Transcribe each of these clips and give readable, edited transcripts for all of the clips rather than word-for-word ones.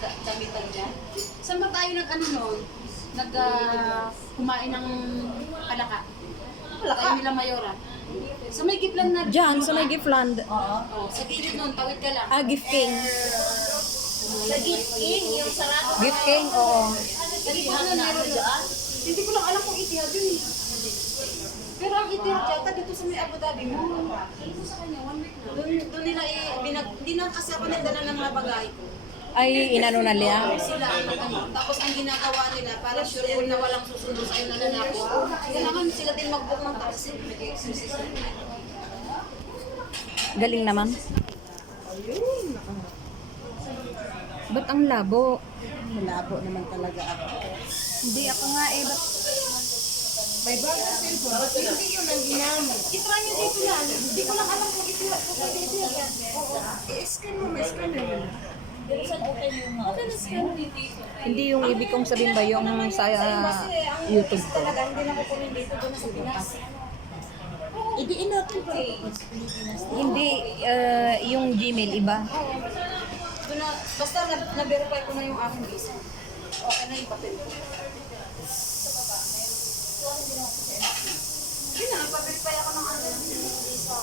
damitan dyan. Saan ba tayo nag-ano noon? Kumain ng palaka. Tayo nila Mayora. Sa may Gipland na. Diyan, sa may Giftland. Oo. Sa gilid noon, tawid ka lang. Ah, Gift King. Sa Gift King, yung sarado. Gift King, oo. Sa gilid noon, meron dyan. Hindi ko lang alam kung Etihad yun eh. Pero ang Etihad yata dito sa may Abu Dhabi mo. Dito sa kanya, 1 week na. Doon nila hindi na kasi ako nagdala ng mga bagay ko. Ay, inano na niya. Sila ano. Tapos ang ginagawa nila para sure na walang susunod sa'yo na lalaki. Kailangan sila din mag-book ng taxi. Nag-exercise na. Galing naman. Ba't ang labo? Malabo naman talaga ako. Hindi ako nga eh. Ba't May bagong cellphone, ba't hindi yun ang ginamit? I-try nyo dito yan. Hindi ko lang alam kung Etihad ko pwede Etihad. I-scan mo, may scanner mo. hindi yung ibig kong sabihin ba yung sa YouTube ko? Talaga, hindi na ko kunin dito doon sa Pinas. Idiin natin pa. Hindi, yung Gmail iba. Doon na, basta na-verify ko na yung aking visa. Okay na yung papel ko. Hindi na, nagpa-verify ako ng ano yung visa.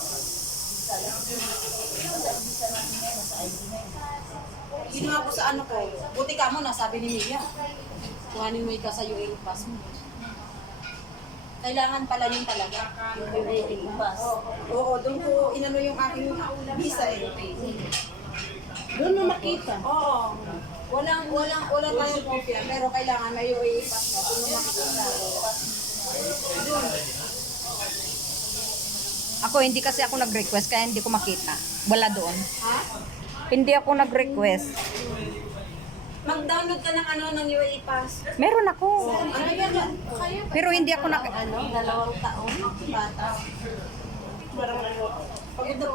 Ginawa ko sa ano ko. Buti ka mo, nasabi ni Mia. Kuhanin mo ika sa UAE pass mo. Kailangan pala yun talaga. Yung UAE pass. Oo, doon ko inano yung aking visa eh. Doon mo makita. Oo. Walang tayong kopya, pero kailangan may UAE pass na. Doon mo makikita. Ako, hindi kasi ako nag-request kaya hindi ko makita. Wala doon. Ha? Hindi ako nag-request. Mag-download ka ng ano ng UAE pass. Meron ako. Ano yan? Kaya pa. Pero hindi ako Ano, 2 taon, bata. Pagod na